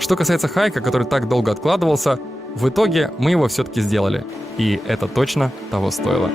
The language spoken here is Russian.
Что касается хайка, который так долго откладывался, в итоге мы его все-таки сделали. И это точно того стоило.